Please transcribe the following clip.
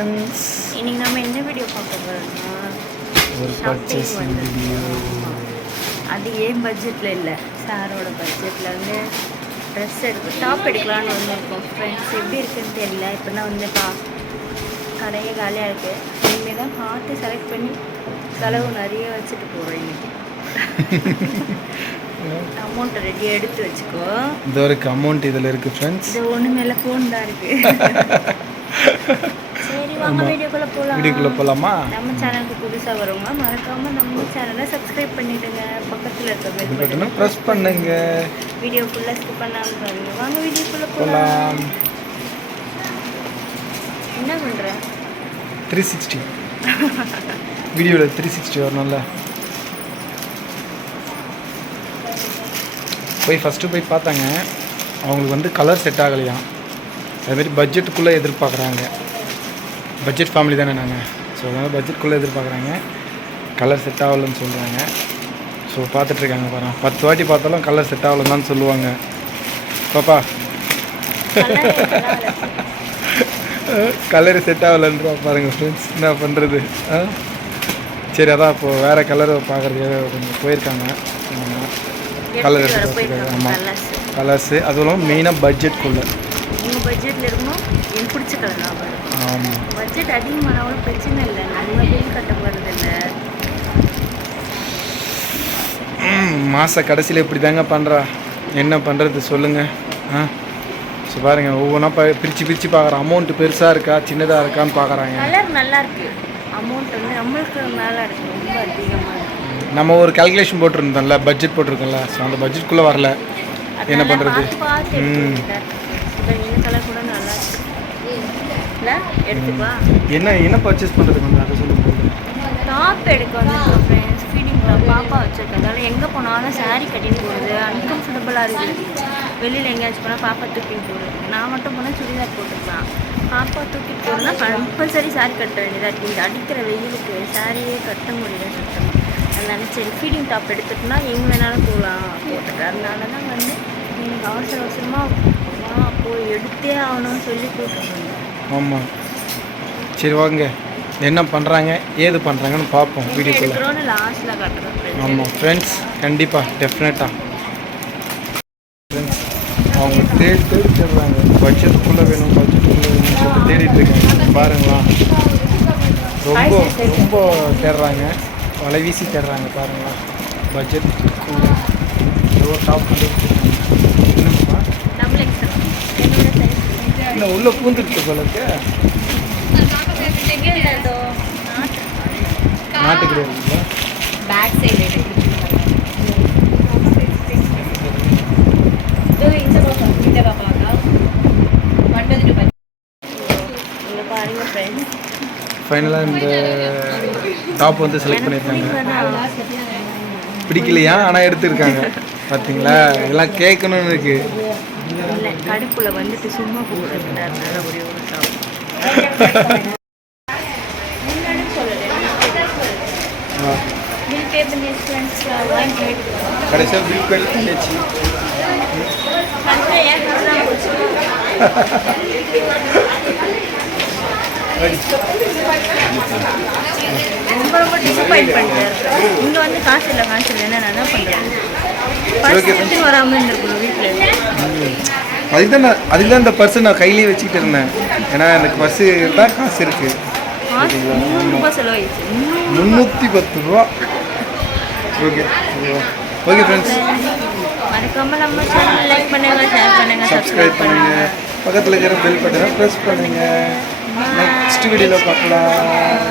Friends இன்னைக்கு நம்ம என்ன வீடியோ பார்க்க போறோம்னா ஒரு பர்ச்சேசிங் வீடியோ அது ஏன் பட்ஜெட்டில் இல்லை? சாரோட பட்ஜெட்டில் வந்து ட்ரெஸ் எடுக்க டாப் எடுக்கலாம்னு வந்திருக்கோம் ஃப்ரெண்ட்ஸ் எப்படி இருக்குன்னு தெரியல. இப்போ வந்து பா கடையே காலியாக இருக்குது இனிமேல் தான் பார்த்து செலக்ட் பண்ணி செலவு நிறைய வச்சுட்டு போகிறோம் இன்னைக்கு. அமௌண்ட் ரெடியாக எடுத்து வச்சுக்கோ. இந்த ஒரு அமௌண்ட் இதில் இருக்குது ஃப்ரெண்ட்ஸ் இது ஒன்று மேலே ஃபோன் தான் இருக்குது வாங்க வீடியோக்குள்ளே போகலாம் வீடியோக்குள்ளே போகலாமா நம்ம சேனலுக்கு புதுசாக வரவங்க மறக்காம நம்ம சேனலை சப்ஸ்கிரைப் பண்ணிடுங்க. பக்கத்தில் இருக்க பெல் பட்டன் பட்டனை ப்ரெஸ் பண்ணுங்க. வீடியோ ஃபுல்லாக ஸ்கிப் பண்ணாமல் பாருங்க. வாங்க வீடியோக்குள்ளே போகலாம் என்ன பண்ணுற த்ரீ சிக்ஸ்டி வீடியோவில் த்ரீ சிக்ஸ்டி வரணும்ல. போய் ஃபஸ்ட்டு போய் பார்த்தாங்க. அவங்களுக்கு வந்து கலர் செட் ஆகலையாம். அதுமாரி பட்ஜெட்டுக்குள்ளே எதிர்பார்க்குறாங்க. பட்ஜெட் ஃபேமிலி தானே நாங்கள் ஸோ அதனால் பட்ஜெட்டுக்குள்ளே எதிர்பார்க்குறாங்க. கலர் செட் ஆகலைன்னு சொல்கிறாங்க ஸோ பார்த்துட்ருக்காங்க பாருங்க பத்து வாட்டி பார்த்தாலும் கலர் செட் ஆகலைன்னு தான் சொல்லுவாங்க. பாப்பா. கலர் செட் ஆகலன்றா பாருங்கள் ஃப்ரெண்ட்ஸ் என்ன பண்ணுறது ஆ? சரி அதான் இப்போது வேறு கலர் பார்க்குறதுக்காக கொஞ்சம் போயிருக்காங்க. கலர் எடுத்து ஆமாம் கலர்ஸ் அதுவும் இல்லாமல் மெயினாக பட்ஜெட்குள்ளே உங்கள் பட்ஜெட்டில் இருக்கணும் எனக்கு பிடிச்ச கலர் தான் பட்ஜெட் அதிகமானாலும் பிரச்சனை இல்லை. நம்ம பில் கட்ட போகிறது இல்லை. மாத கடைசியில் இப்படி தாங்க பண்ணுறா என்ன பண்ணுறது சொல்லுங்கள் ஆ? ஸோ பாருங்கள் ஒவ்வொன்றா ப பிரித்து பிரித்து பார்க்குறேன் அமௌண்ட்டு பெருசாக இருக்கா சின்னதாக இருக்கான்னு பார்க்குறாங்க கலர் நல்லா இருக்கு. அமௌண்ட் வந்து நம்மளுக்கு மேலே இருக்கு. ரொம்ப அதிகமாக நம்ம ஒரு கால்குலேஷன் போட்டிருந்தோம்ல பட்ஜெட் போட்டிருக்கோம்ல. ஸோ அந்த பட்ஜெட்குள்ளே வரல. என்ன பண்ணுறது ம். கலர் கூட நல்லா இருக்கு. இல்லை எடுத்துப்பா என்ன என்ன பர்ச்சேஸ் பண்ணுறதுக்கு வந்து அதை சொல்லுங்கள் டாப் எடுக்க வந்து ஃப்ரெண்ட்ஸ் ஃபீடிங் டாப் பாப்பா வச்சிருக்கதால எங்கே போனாலும் saree கட்டிட்டு போகிறது அன்கம்ஃபர்டபுளாக இருக்குது. வெளியில் எங்கேயாச்சும் போனால் பாப்பா தூக்கிட்டு போகிறது நான் மட்டும் போனால் சுடிதார் போட்டுக்கலாம். பாப்பா தூக்கிட்டு போகிறதுனா கம்பல்சரி saree கட்ட வேண்டியதாக இருக்குது இந்த அடிக்கிற வெயிலுக்கு சாரியே கட்ட முடியல சுத்தமாக அதனால சரி ஃபீடிங் டாப் எடுத்துட்டுனா எங்கே வேணாலும் போகலாம் போட்டுட்டு அதனால தான் வந்து எனக்கு அவசர அவசரமாக போய் எடுத்தே ஆகணும்னு சொல்லி கூப்பிட்டு ஆமாம் சரி வாங்க. என்ன பண்ணுறாங்க ஏது பண்ணுறாங்கன்னு பார்ப்போம் வீடியோக்குள்ளே. லாஸ்ட்டில் friends. ஆமாம் ஃப்ரெண்ட்ஸ் கண்டிப்பாக டெஃபினட்டாக ஃப்ரெண்ட்ஸ் அவங்க தேடி தேடி தேடுறாங்க. பட்ஜெட்டுக்குள்ளே வேணும் பட்ஜெட்டுக்குள்ளே வேணும்னு சொல்லி தேடிட்டு இருக்காங்க. பாருங்களா. ரொம்ப ரொம்ப தேடுறாங்க. வலை வீசி தேடுறாங்க பாருங்களா. பட்ஜெட்டுக்குள்ளே ஏதோ டாப் என்னம்மா என்ன உள்ளே பூந்துடுச்சு போலக்கு ஏதோ பேக் சைடு ஃபைனலாக இந்த டாப் வந்து செலக்ட் பண்ணியிருக்காங்க. பிடிக்கலையா? ஆனால் எடுத்திருக்காங்க. பார்த்தீங்களா இதெல்லாம் கேட்கணும்னு இருக்குது இல்லை கடுப்புல வந்துட்டு சும்மா போகிறது அதனால ஒரே ஒரு டாப் முன்னாடி சொல்லலை ஆ, பில் பே பண்ணி ஃப்ரெண்ட்ஸ் வாங்கி கடைசியாக பில் பே பண்ணியாச்சு. கண்டிப்பாக ஏன் தான் போச்சு? ரொம்ப ரொம்ப டிசப்பாயிண்ட் பண்ணிட்டேன் இங்கே வந்து காசு இல்லை காசு இல்லைன்னா நான் என்ன பண்ணுறது பர்ஸ் எடுத்து வராமல் இருந்திருக்கணும். அதுக்கு தான் நான் அதுக்கு தான் இந்த பர்ஸை நான் கையிலேயே வச்சுக்கிட்டு இருந்தேன். ஏன்னா எனக்கு பர்ஸு தான் காசு இருக்குது முந்நூற்றி பத்து ரூபா. ஓகே ஓகே ஃப்ரெண்ட்ஸ் மறக்காம நம்ம சேனல் லைக் பண்ணுங்க ஷேர் பண்ணுங்க சப்ஸ்கிரைப் பண்ணுங்க. பக்கத்தில் இருக்கிற பெல் பட்டனை ப்ரெஸ் பண்ணுங்க. நெக்ஸ்ட் வீடியோவில் பார்க்கலாம்.